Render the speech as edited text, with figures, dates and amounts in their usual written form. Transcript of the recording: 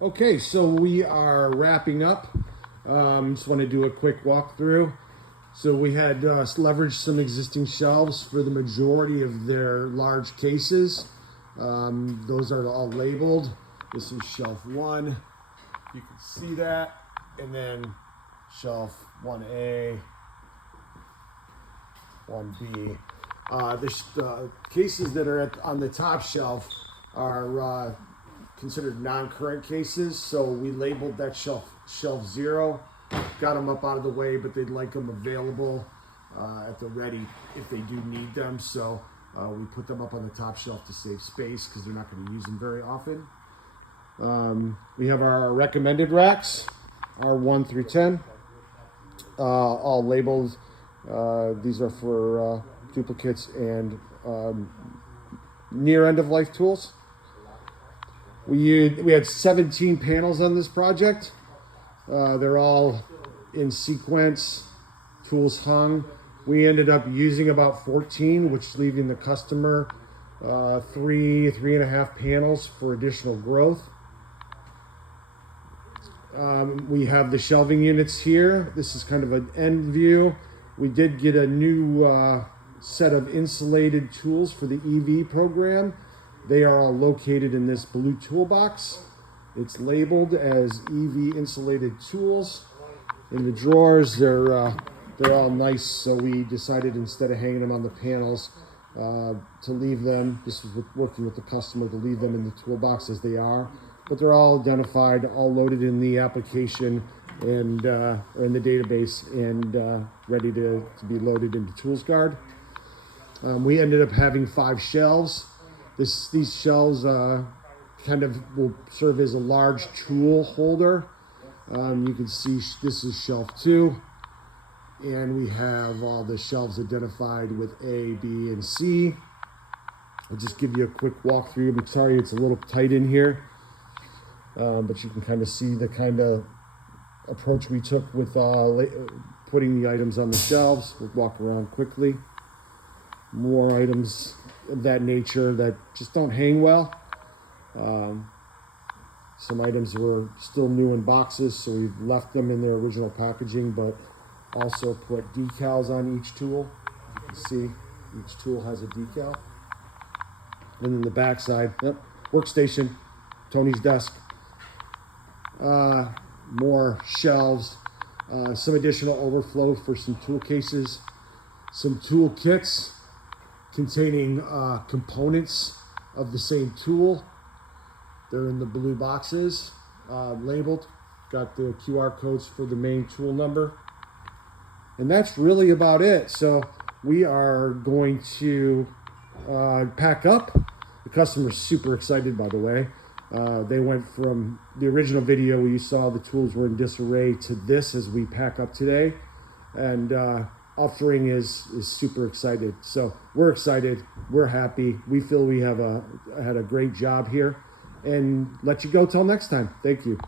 Okay, so we are wrapping up. Just want to do a quick walkthrough. So we had leveraged some existing shelves for the majority of their large cases. Those are all labeled. This is shelf 1. You can see that. And then shelf 1A, 1B. The cases that are on the top shelf are considered non-current cases, so we labeled that shelf 0, got them up out of the way, but they'd like them available at the ready if they do need them. So we put them up on the top shelf to save space because they're not going to use them very often. We have our recommended racks, R1 through 10, all labeled. These are for duplicates and near end of life tools. We had 17 panels on this project. They're all in sequence, tools hung. We ended up using about 14, which leaving the customer 3.5 panels for additional growth. We have the shelving units here. This is kind of an end view. We did get a new set of insulated tools for the EV program. They are all located in this blue toolbox. It's labeled as EV insulated tools. In the drawers, they're all nice, so we decided instead of hanging them on the panels to leave them. This was working with the customer to leave them in the toolbox as they are. But they're all identified, all loaded in the application and or in the database and ready to be loaded into ToolsGuard. We ended up having 5 shelves. These shelves kind of will serve as a large tool holder. You can see this is shelf 2, and we have all the shelves identified with A, B, and C. I'll just give you a quick walkthrough. I'm sorry it's a little tight in here, but you can kind of see the kind of approach we took with putting the items on the shelves. We'll walk around quickly. More items of that nature that just don't hang well. Some items were still new in boxes, so we've left them in their original packaging, but also put decals on each tool. You can see each tool has a decal. And then the back side, workstation, Tony's desk. More shelves, some additional overflow for some tool cases, some tool kits containing components of the same tool. They're in the blue boxes, labeled, got the QR codes for the main tool number. And that's really about it. So we are going to pack up. The customer's super excited, by the way. They went from the original video where you saw the tools were in disarray to this as we pack up today. And Uftring is super excited. So we're excited. We're happy. We feel we have had a great job here. And let you go till next time. Thank you.